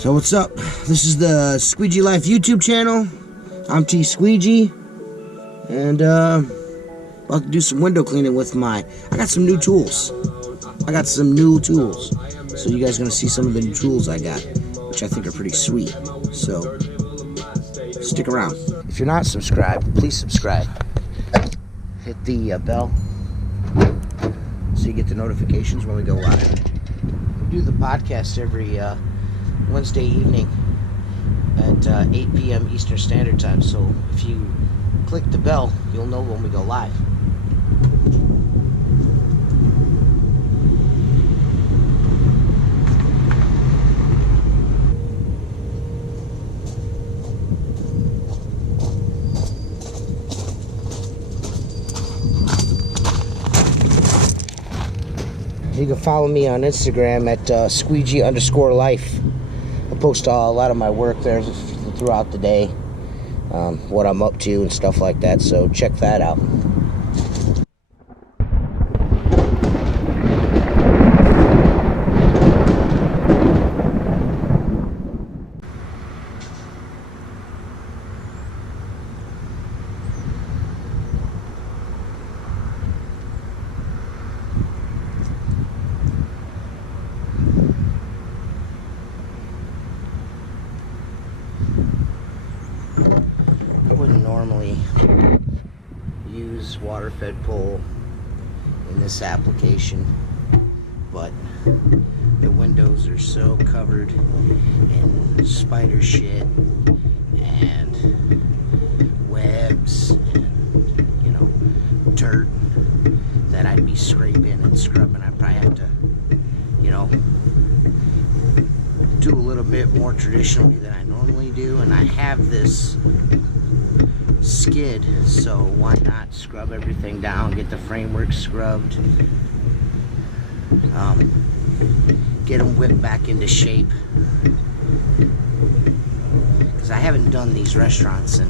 So what's up? This is the Squeegee Life YouTube channel. I'm T Squeegee, and about to do some window cleaning with I got some new tools. So you guys are gonna see some of the new tools I got, which I think are pretty sweet. So stick around. If you're not subscribed, please subscribe. Hit the bell so you get the notifications when we go live. We do the podcast every Wednesday evening at 8 p.m. Eastern Standard Time. So if you click the bell, you'll know when we go live. You can follow me on Instagram at Squeegee_life. I post a lot of my work there throughout the day, what I'm up to and stuff like that, so check that out. I wouldn't normally use water-fed pole in this application, but the windows are so covered in spider shit and webs and, you know, dirt that I'd be scraping and scrubbing. I'd probably have to, you know, do a little bit more traditionally than I normally do, and I have this skid, so why not scrub everything down, get the framework scrubbed, get them whipped back into shape, because I haven't done these restaurants in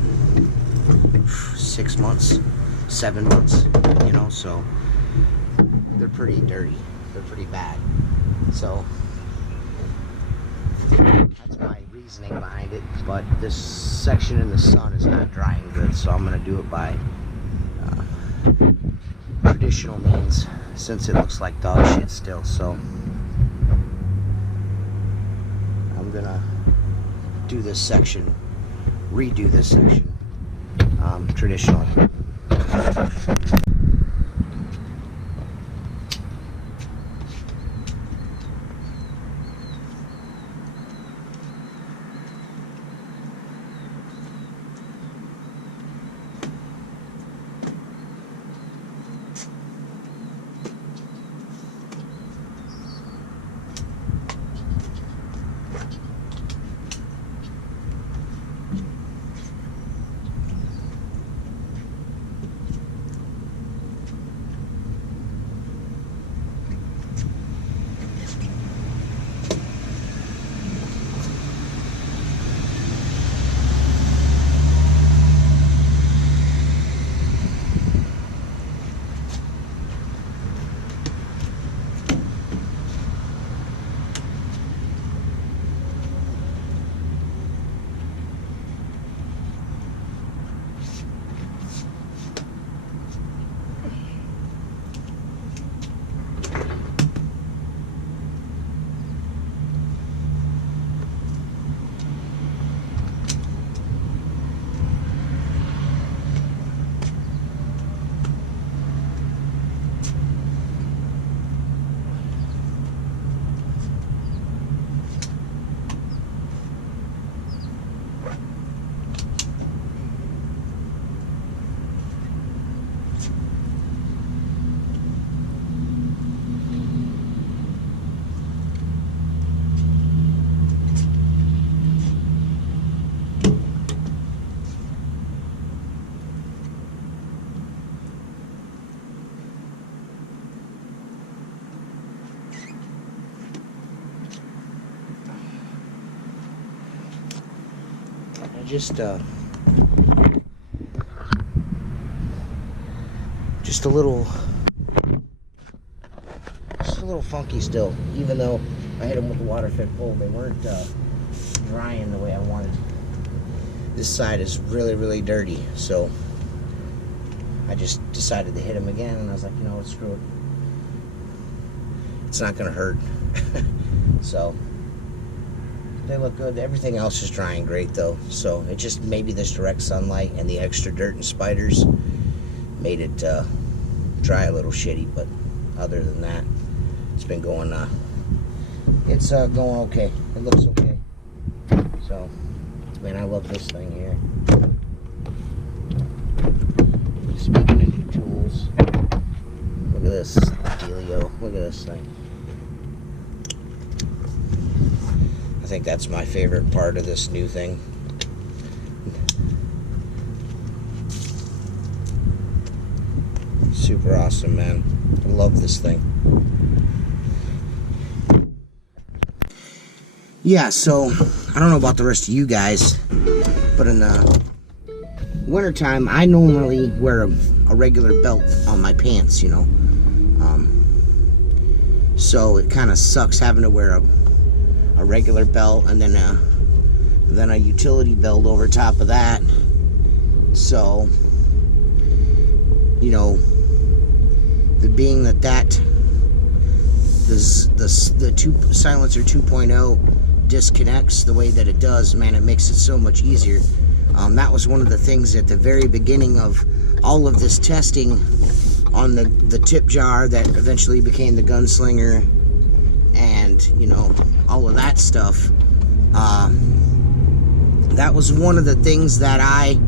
6 months, 7 months, you know, so they're pretty dirty, they're pretty bad. So that's my reasoning behind it. But this section in the sun is not drying good, so I'm going to do it by traditional means, since it looks like dog shit still. So I'm going to do this section, redo this section traditionally. Just a little funky still, even though I hit them with the water fed pole. They weren't drying the way I wanted. This side is really, really dirty, so I just decided to hit them again, and I was like, you know what, screw it. It's not gonna hurt. So they look good. Everything else is drying great though, so it just, maybe this direct sunlight and the extra dirt and spiders made it dry a little shitty, but other than that, it's been going it's going okay. It looks okay. So man, I love this thing here. Speaking of new tools, look at this dealio. Look at this thing. I think that's my favorite part of this new thing. Super awesome, man. I love this thing. Yeah, so I don't know about the rest of you guys, but in the wintertime, I normally wear a regular belt on my pants, you know. So it kind of sucks having to wear a regular belt and then a utility belt over top of that. So, you know, being that the silencer 2.0 disconnects the way that it does, man, it makes it so much easier. That was one of the things at the very beginning of all of this testing on the tip jar that eventually became the gunslinger, and you know, all of that stuff. That was one of the things that I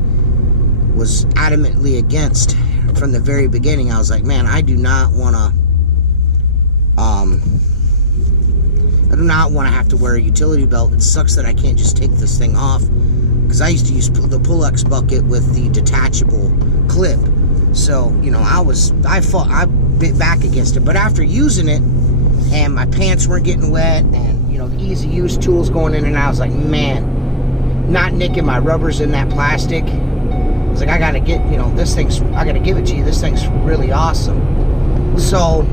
was adamantly against from the very beginning. I was like, man, I do not want to have to wear a utility belt. It sucks that I can't just take this thing off, because I used to use the Pull-X bucket with the detachable clip. So, you know, I bit back against it. But after using it, and my pants weren't getting wet, and, you know, the easy use tools going in and out, I was like, man, not nicking my rubbers in that plastic. I was like, I gotta get, you know, this thing's, I gotta give it to you. This thing's really awesome. So,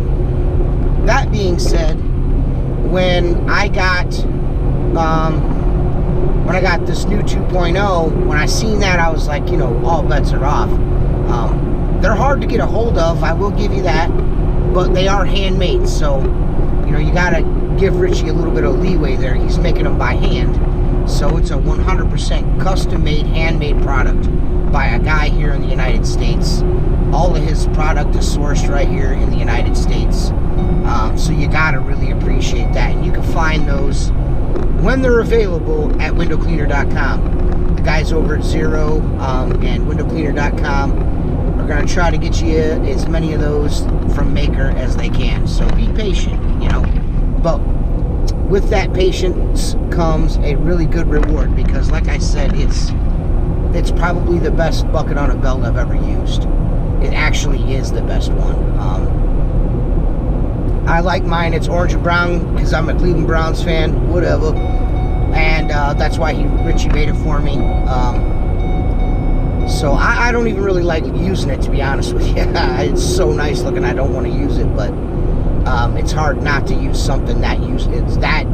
that being said, when I got this new 2.0, when I seen that, I was like, you know, all bets are off. They're hard to get a hold of, I will give you that, but they are handmade, so, you know, you gotta give Richie a little bit of leeway there. He's making them by hand, so it's a 100% custom-made, handmade product by a guy here in the United States. All of his product is sourced right here in the United States, so you gotta really appreciate that. And you can find those when they're available at windowcleaner.com. The guys over at Zero and windowcleaner.com are going to try to get you as many of those from Maker as they can. So be patient, you know. But with that patience comes a really good reward, because like I said, it's probably the best bucket on a belt I've ever used. It actually is the best one. I like mine. It's orange and brown because I'm a Cleveland Browns fan, whatever. And that's why Richie made it for me. So I don't even really like using it, to be honest with you. It's so nice looking, I don't want to use it, but it's hard not to use something that it's that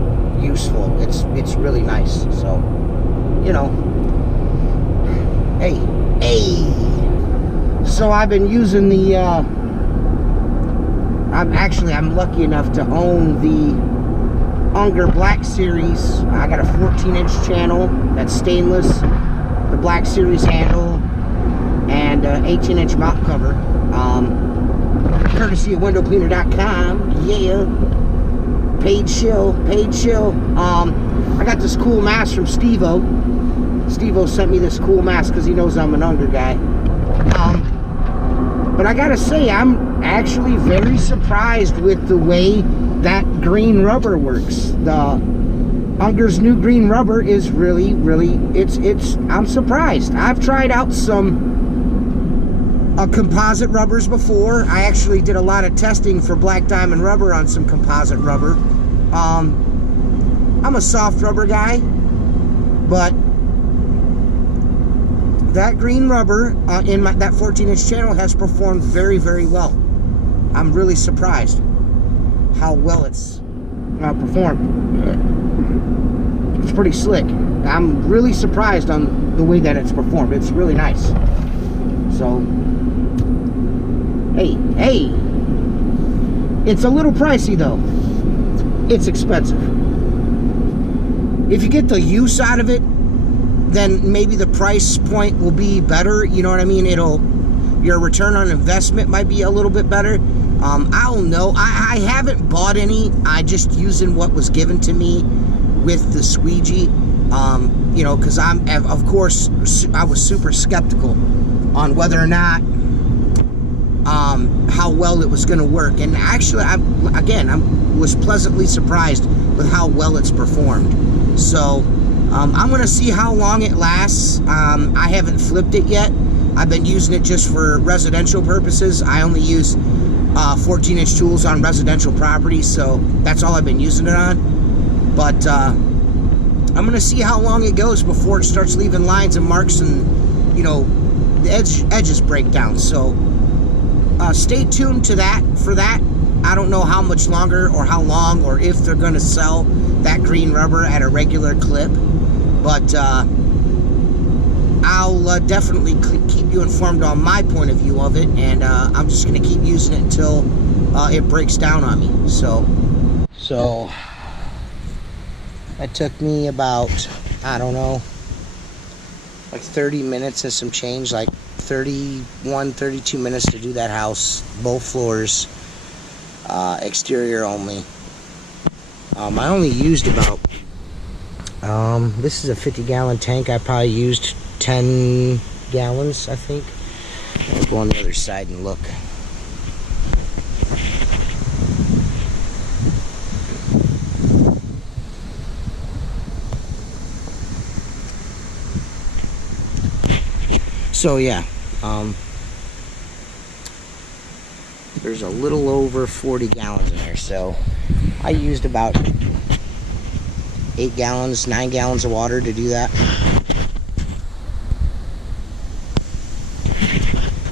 useful. It's really nice. So, you know, hey. So I've been using the I'm lucky enough to own the Unger Black Series. I got a 14-inch channel that's stainless, the Black Series handle, and 18-inch mount cover. Courtesy of windowcleaner.com. Yeah. Paid shill. I got this cool mask from Steve-O. Steve-O sent me this cool mask because he knows I'm an Unger guy. But I gotta say, I'm actually very surprised with the way that green rubber works. The Unger's new green rubber is really, I'm surprised. I've tried out some composite rubbers before. I actually did a lot of testing for Black Diamond Rubber on some composite rubber. I'm a soft rubber guy, but that green rubber in that 14-inch channel has performed very, very well. I'm really surprised how well it's performed. pretty slick. I'm really surprised on the way that it's performed. It's really nice. So, hey, it's a little pricey though. It's expensive. If you get the use out of it, then maybe the price point will be better. You know what I mean? Your return on investment might be a little bit better. I don't know. I haven't bought any. I just using what was given to me with the Squeegee. You know, because of course, I was super skeptical on whether or not how well it was going to work. And actually, I was pleasantly surprised with how well it's performed. So I'm going to see how long it lasts. I haven't flipped it yet. I've been using it just for residential purposes. I only use 14-inch tools on residential properties, so that's all I've been using it on. But I'm going to see how long it goes before it starts leaving lines and marks and, you know, the edges break down. So stay tuned to that for that. I don't know how much longer or how long or if they're going to sell that green rubber at a regular clip. But I'll definitely keep you informed on my point of view of it, and I'm just going to keep using it until it breaks down on me. So it took me about, I don't know, like 30 minutes and some change, like 31, 32 minutes to do that house, both floors, exterior only. I only used about, this is a 50-gallon tank. I probably used 10 gallons, I think. I'll go on the other side and look. So yeah, there's a little over 40 gallons in there. So I used about 8 gallons, 9 gallons of water to do that.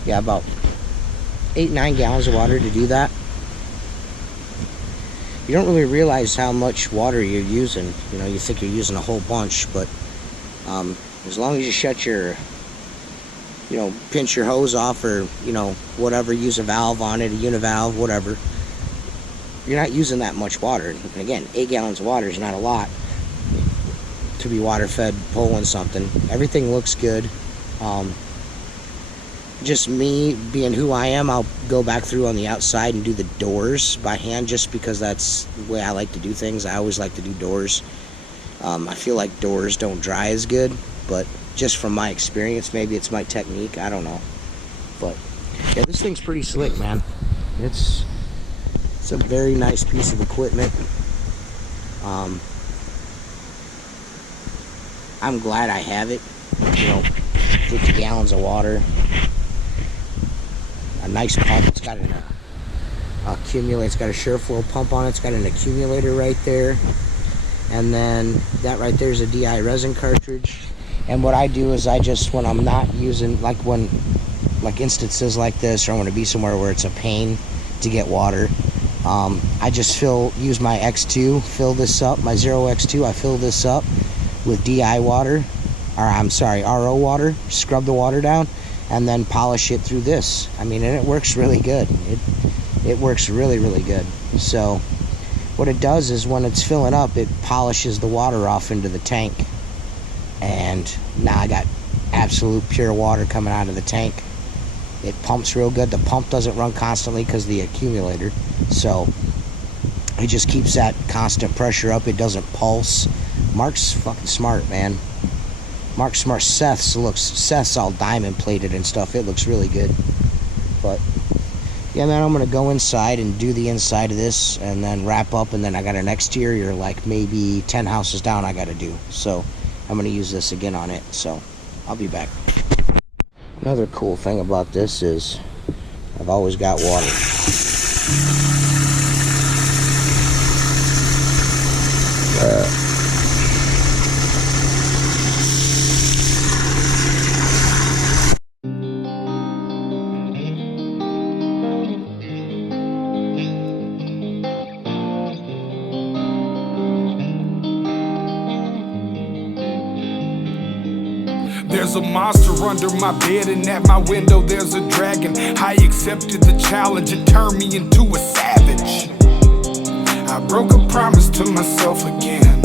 Yeah, about 8-9 gallons of water to do that. You don't really realize how much water you're using. You know, you think you're using a whole bunch, but as long as you shut your, you know, pinch your hose off, or, you know, whatever, use a valve on it, a univalve, whatever, you're not using that much water. And again, 8 gallons of water is not a lot to be water fed pulling something. Everything looks good. Just me being who I am, I'll go back through on the outside and do the doors by hand, just because that's the way I like to do things. I always like to do doors. I feel like doors don't dry as good, but just from my experience, maybe it's my technique, I don't know. But yeah, this thing's pretty slick, man. It's a very nice piece of equipment. I'm glad I have it. You know, 50 gallons of water, a nice pump. It's got an accumulator. It's got a Sureflow pump on it. It's got an accumulator right there, and then that right there is a DI resin cartridge. And what I do is I just, when I'm not using, like instances like this, or I want to be somewhere where it's a pain to get water, I just use my X2, fill this up, my Zero X2, I fill this up with DI water, or I'm sorry, RO water, scrub the water down, and then polish it through this. I mean, and it works really good. It works really, really good. So what it does is when it's filling up, it polishes the water off into the tank. And now I got absolute pure water coming out of the tank. It pumps real good. The pump doesn't run constantly because of the accumulator. So it just keeps that constant pressure up. It doesn't pulse. Mark's fucking smart, man. Mark's smart. Seth's all diamond plated and stuff. It looks really good. But yeah, man, I'm gonna go inside and do the inside of this and then wrap up, and then I got an exterior like maybe 10 houses down I gotta do. So I'm gonna use this again on it. So I'll be back. Another cool thing about this is I've always got water. There's a monster under my bed, and at my window there's a dragon. I accepted the challenge, it turned me into a savage. I broke a promise to myself again.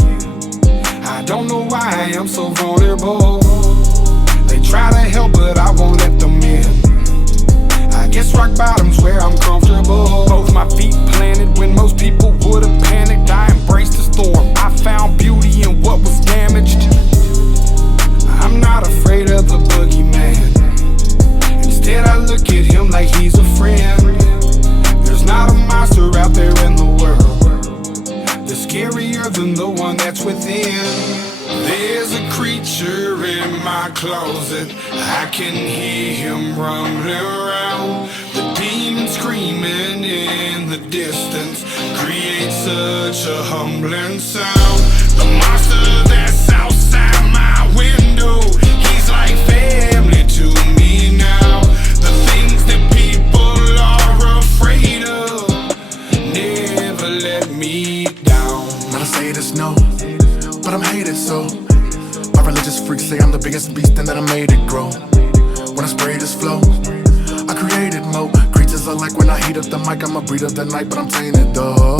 I don't know why I am so vulnerable. They try to help, but I won't let them in. I guess rock bottom's where I'm comfortable. Both my feet planted when most people would've panicked. I embraced the storm, I found beauty in what was damaged. I'm not afraid of the boogeyman. Instead I look at him like he's a friend. There's not a monster out there in the world that's scarier than the one that's within. There's a creature in my closet, I can hear him rumbling around. The demon screaming in the distance creates such a humbling sound. The monster that's outside my window, he's like family to me now. The things that people are afraid of never let me down. Not to say this, no, but I'm hated so. My religious freaks say I'm the biggest beast and that I made it grow. When I spray this flow, I created mo. Creatures are like when I heat up the mic, I'm a breed of the night, but I'm tainted though.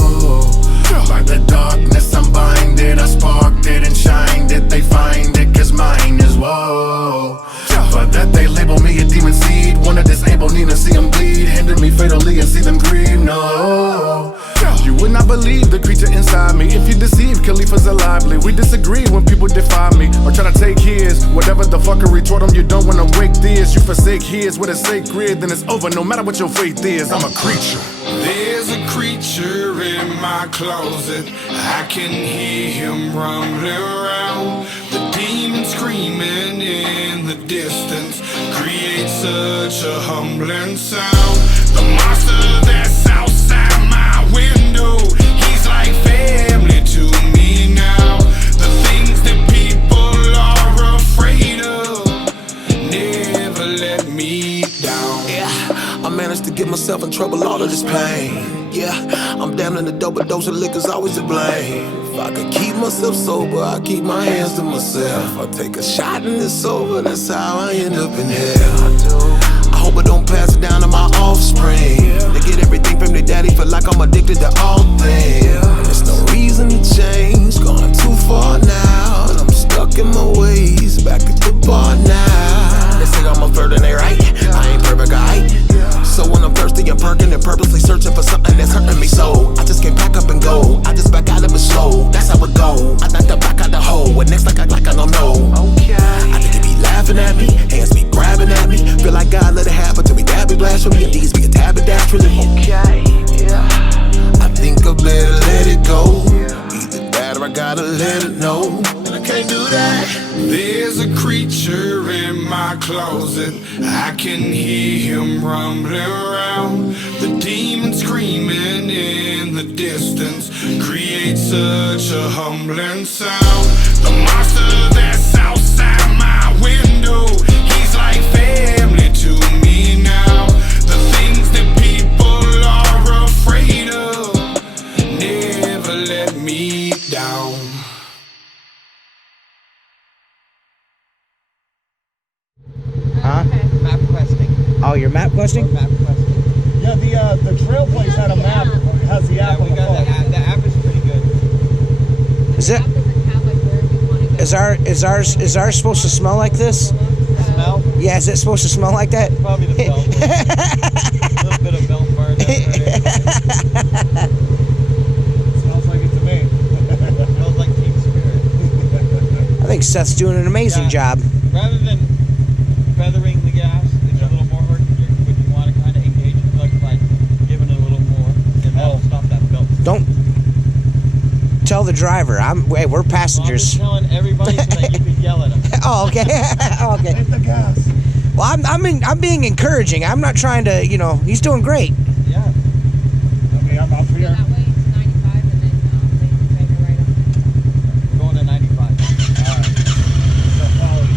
By the darkness I'm binded, I sparked it and shined it. They find it cause mine is woe. For that they label me a demon seed. Wanna disable Nina, see them bleed. Hinder me fatally and see them grieve, no. You would not believe the creature inside me if you deceive Khalifa's lively. We disagree when people defy me or try to take his. Whatever the fuckery toward them, you don't wanna wake this. You forsake his, what is sacred, then it's over no matter what your faith is. I'm a creature. There's a creature in my closet, I can hear him rumbling around. The demon screaming in the distance creates such a humbling sound. The monster that's outside my window, he's like family to me now. The things that people are afraid of never let me down. Yeah, I managed to get myself in trouble, all of this pain. Yeah, I'm damn in the double dose of liquor's always to blame. If I could keep myself sober, I keep my hands to myself. I take a shot and it's over, that's how I end up in hell. I hope I don't pass it down to my offspring. They get everything from their daddy, feel like I'm addicted to all things. And there's no reason to change, gone too far now. And I'm stuck in my ways, back at the bar now. They say I'm a flirt and they right, I ain't perfect, alright. So when I'm thirsty and perking and purposely searching for something that's hurting me so, I just can't pack up and go, I just back out of it slow. That's how it go, I knock the back out the hole. What next like I don't know. I think he be laughing at me, hands be grabbing at me. Feel like God let it happen till we dab it blasphemy and these be a tab it naturally. I think I better let it go. Either that or I gotta let it know. And I can't do that. There's a creature in my closet, I can hear him rumbling around. The demon screaming in the distance creates such a humbling sound. The monster that's outside my window, he's like family to me now. The things that people are afraid of never let me down. Huh? Map questing. Oh, you're map questing? Map questing. Yeah, the trail place had a map. It has the app Yeah, on we the got phone. the app. The app is pretty good. Is it? Is ours supposed to smell like this? Smell? Yeah, is it supposed to smell like that? Probably the belt. A little bit of belt burn. Smells like it to me. Smells like team spirit. I think Seth's doing an amazing Yeah. job. Rather than feathering the gas, it's a little more herky-jerky, but you want to kind of engage the clutch by giving it a little more, and that'll stop that belt. Don't tell the driver. We're I'm just passengers. telling everybody so that you can yell at them. Oh, okay. Oh, okay. Hit the gas. Well, I'm being encouraging. I'm not trying to, he's doing great. Yeah. I mean, I'm up here. That way it's 95 and then take it right on. Going to 95. All right. So follow you.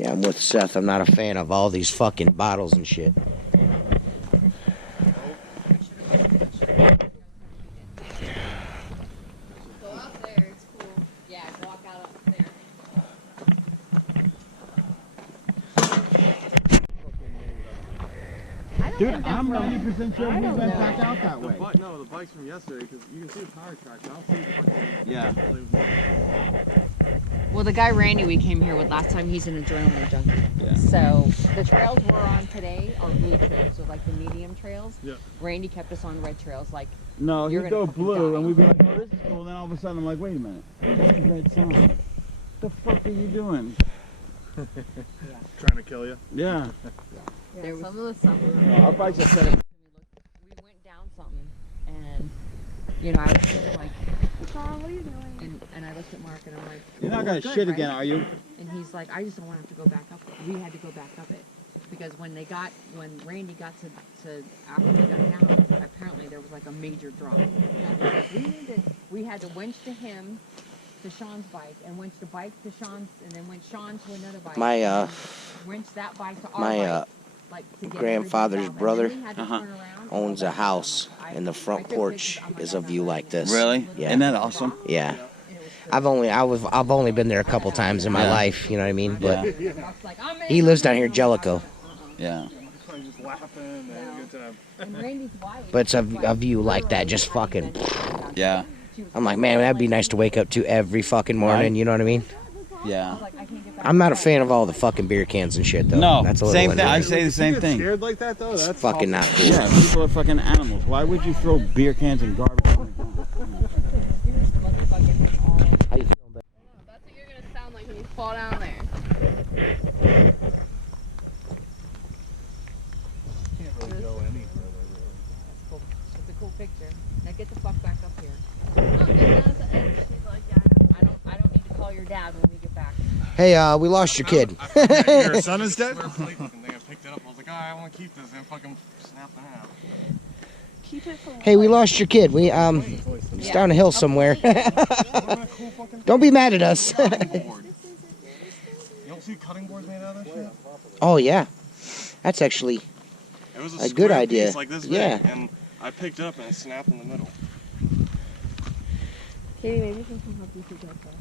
Yeah, I'm with Seth. I'm not a fan of all these fucking bottles and shit. Go out there, it's cool. Yeah, walk out up there. Dude, I'm 90% sure we went know. back out that way. No, the bike's from yesterday because you can see the tire tracks. I don't see the fucking. Yeah. Well, the guy Randy we came here with last time, he's an adrenaline junkie. Yeah. So the trails we're on today are blue trails, so like the medium trails. Yeah. Randy kept us on red trails, like No, You're he'd gonna go fucking blue die. and we'd be like, oh, this is cool. Then all of a sudden I'm like, wait a minute. That's a red sign. What the fuck are you doing? Trying to kill you. Yeah. there was some of the stuff. No, our bikes are set up. We went down something, and you know I was sort of like, Sean, what are you doing? And I looked at Mark and I'm like, You're not "We're gonna good, shit right?" again, are you? And he's like, I just don't want to have to go back up it. We had to go back up it because when Randy got to after we got down, apparently there was like a major drop. We had to winch to him, to Sean's bike, and winch the bike to Sean's, and then winch Sean to another bike. My winch that bike to our my bike. Like, to get grandfather's everything down. brother And then we had to turn around and owns go a back house, down. Like, and the I front took porch pictures. I'm like, is a I'm not view ready. like this. Really? Yeah. Isn't that awesome? Yeah. And it was crazy. I've only been there a couple times in my Yeah. life, you know what I mean? But Mark's like, "I'm in, he lives I'm down in." here, I'm like, Jellicoe. Yeah. Just laughing and having a good time. And Randy's wife. But it's a view like that, just fucking. Yeah. I'm like, man, that'd be nice to wake up to every fucking morning, you know what I mean? Yeah. I'm not a fan of all the fucking beer cans and shit, though. No, That's a little same thing. I annoying. say the same You get thing. scared like that though? It's That's fucking not cool. Yeah, people are fucking animals. Why would you throw beer cans and garbage on the ground? How you feeling, babe? That's what you're gonna sound like when you fall down there. Can't really go any further. It's a cool picture. Now get the fuck back up here. I don't need to call your dad when we get back. Hey, we lost your kid. Your son is dead? I picked it up. I was like, I want to keep this and fucking snap the half. Keep it for Hey, we lost your kid. It's down a hill somewhere. Don't be mad at us. You don't see cutting boards made out of that shit? Oh yeah, that's actually It was a good square idea. piece like this big, Yeah. and I picked it up and it snapped in the middle. Katie, maybe you can come help you figure out that.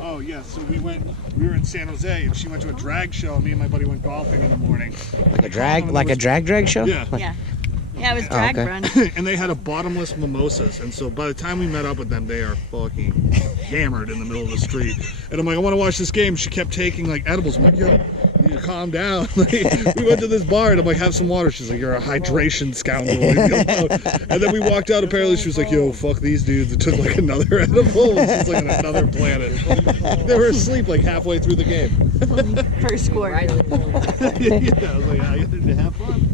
Oh yeah, so we were in San Jose and she went to a drag show. Me and my buddy went golfing in the morning. like a drag show. Yeah. Yeah, it was Oh, drag okay. run. And they had a bottomless mimosas, and so by the time we met up with them, they are fucking hammered in the middle of the street. And I'm like, I want to watch this game. She kept taking like edibles. I'm like, yo, you need to calm down. Like, we went to this bar, and I'm like, have some water. She's like, you're a hydration scoundrel. Leave me alone. And then we walked out. Apparently, she was like, yo, fuck these dudes. It took like another edible. It's just like on another planet. They were asleep like halfway through the game. First score. Yeah, I was like, I gotta have fun.